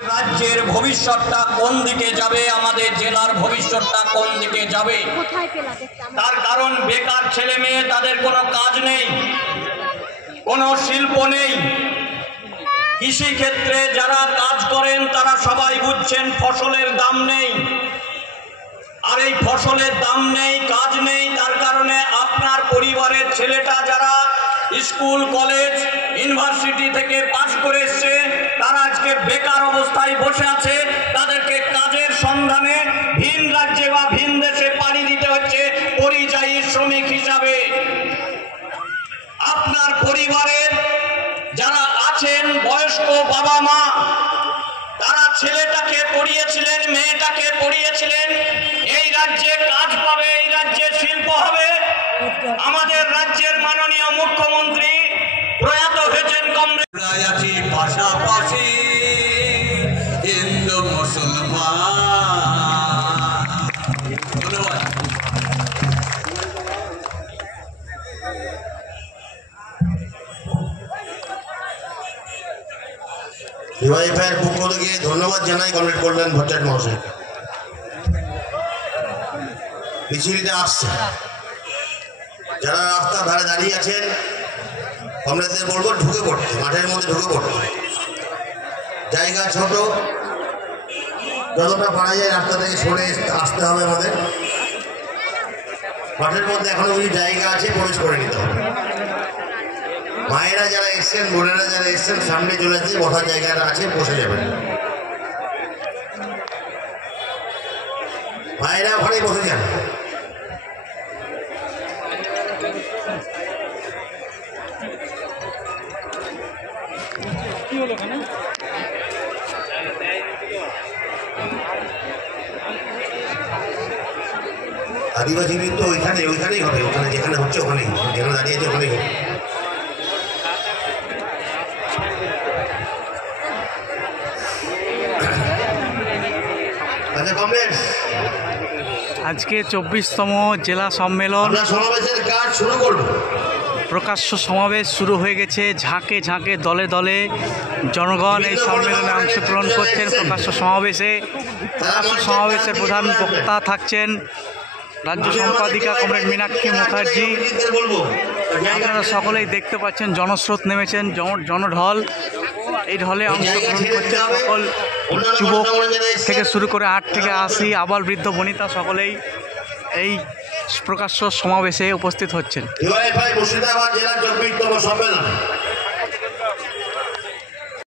রাজ্যের ভবিষ্যৎটা কোন দিকে যাবে, আমাদের জেলার ভবিষ্যৎটা কোন দিকে যাবে? তার কারণ বেকার ছেলে মেয়ে, তাদের কোনো কাজ নেই, কোনো শিল্প নেই। কৃষি ক্ষেত্রে যারা কাজ করেন তারা সবাই বুঝছেন ফসলের দাম নেই। আর এই ফসলের দাম নেই, কাজ নেই, তার কারণে আপনার পরিবারের ছেলেটা যারা স্কুল কলেজ ইউনিভার্সিটি থেকে পাশ করে এসছে তারা আজকে বেকার অবস্থায় বসে আছে। তাদেরকে কাজের সন্ধানে ভিন রাজ্যে বা ভিন দেশে পাড়ি দিতে হচ্ছে পরিযায়ী শ্রমিক হিসাবে। আপনার পরিবারের যারা আছেন বয়স্ক বাবা মা, তারা ছেলেটাকে পড়িয়েছিলেন, মেয়েটাকে পড়িয়েছিলেন, এই রাজ্যে কাজ পাবে, এই রাজ্যে শিল্প হবে। আমাদের রাজ্যের মাননীয় মুখ্যমন্ত্রী প্রয়াত হয়েছেন কমরেড পাশাপাশি হিন্দু মুসলমান। ধন্যবাদ। ডিওয়াইএফআইয়ের পক্ষ থেকে ধন্যবাদ জানাই কমরেড কল্যাণ ভট্টাচার্য মহাশয়কে। মিছিলটা আসছে, যারা রাস্তার ধারে দাঁড়িয়ে আছেন কমরেডদের বলবো ঢুকে পড়তে, মাঠের মধ্যে ঢুকে পড়তে। জায়গা ছোট, যতটা পারা যায় রাস্তা থেকে সরে আসতে হবে আমাদের। মাঠের মধ্যে এখনো কিছু জায়গা আছে, প্রবেশ করে নিতে হবে। মায়েরা যারা এসছেন, বোনেরা যারা এসছেন সামনে চলে আসছে, বসার জায়গাটা আছে, বসে যাবেন। মায়েরা ওখানেই বসে যান। আদিবাসী নৃত্য ওইখানেই হবে, ওখানে যেখানে হচ্ছে ওখানেই, যেখানে দাঁড়িয়ে আছে ওখানেই হবে। আচ্ছা কমরেড, আজকে 24তম জেলা সম্মেলন সমাবেশের কাজ শুরু করব। প্রকাশ্য সমাবেশ শুরু হয়ে গেছে। ঝাঁকে ঝাঁকে দলে দলে জনগণ এই সম্মেলনে অংশগ্রহণ করছেন। প্রকাশ্য সমাবেশের প্রধান বক্তা থাকছেন রাজ্য সম্পাদিকা কমরেড মীনাক্ষী মুখার্জি। আপনারা সকলেই দেখতে পাচ্ছেন জনস্রোত নেমেছেন, জনঢল। এই ঢলে অংশগ্রহণ করছে সকল যুবক থেকে শুরু করে 8 থেকে 80 আবাল বৃদ্ধ বনিতা সকলেই এই প্রকাশ্য সমাবেশে উপস্থিত হচ্ছেন। ডিওয়াইএফআই মুর্শিদাবাদ জেলা 24তম সম্মেলন